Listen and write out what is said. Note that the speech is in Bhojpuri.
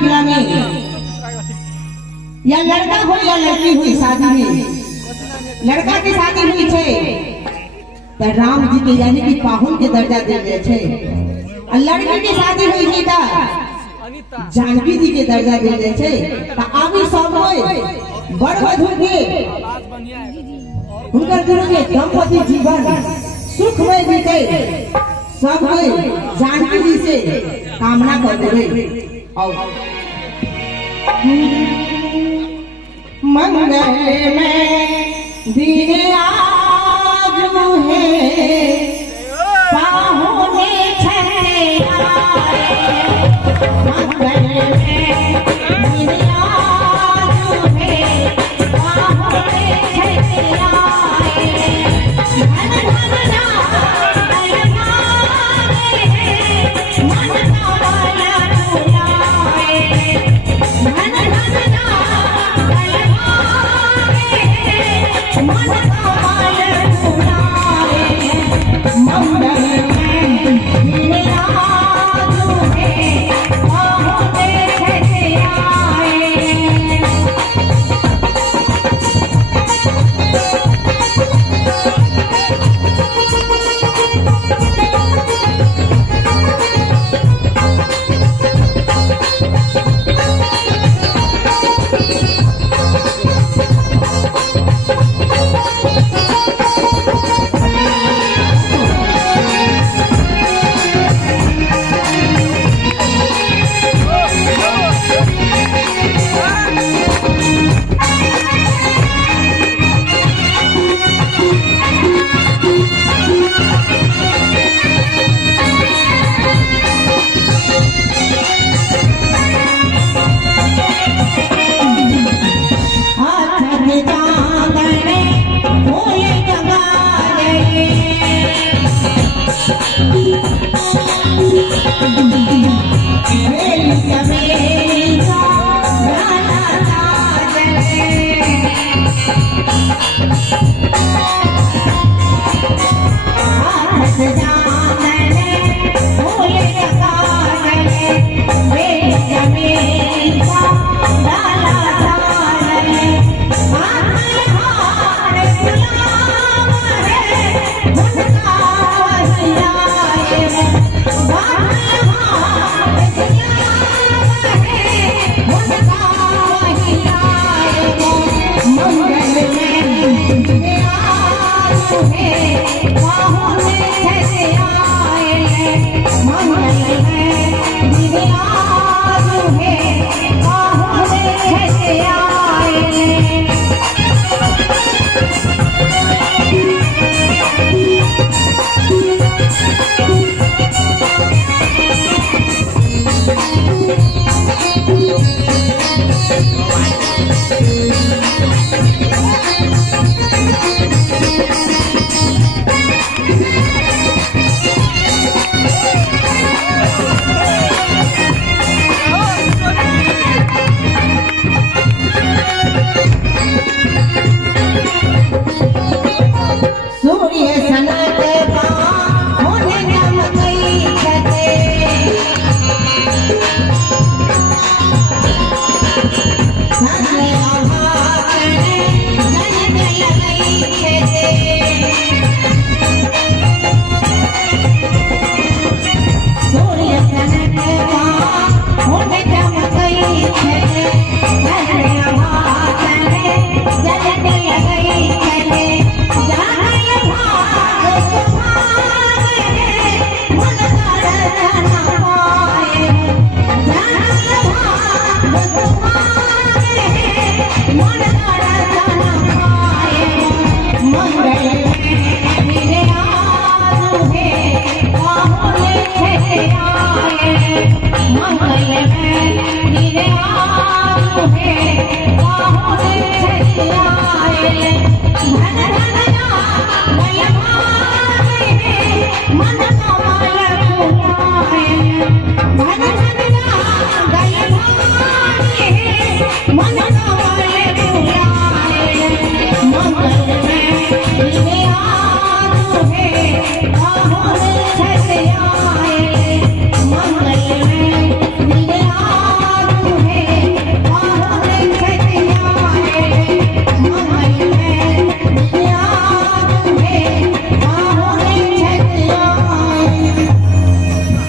बिगड़ा में या लड़का हो या लड़की हुई शादी में लड़का की शादी हुई छे तो राम जी के यानी कि पाहुन के दर्जा देले छे और लड़की की शादी हुई थी तो जानकी जी के दर्जा देले छे तो आवी सब बड़ वधू के उनकर गुरु के दंपति जीवन सुखमय बीते सब जानकी जी से कामना कर देवे और मंगल में दिन आज है पाहुने छठे आए मंगल में दिन आज है पाहुने छठे आए धन धन ना मन का वाला बुलाए धन धन ना मन का वाला बुलाए मंगल में दिन आज है पाहुने छठे आए है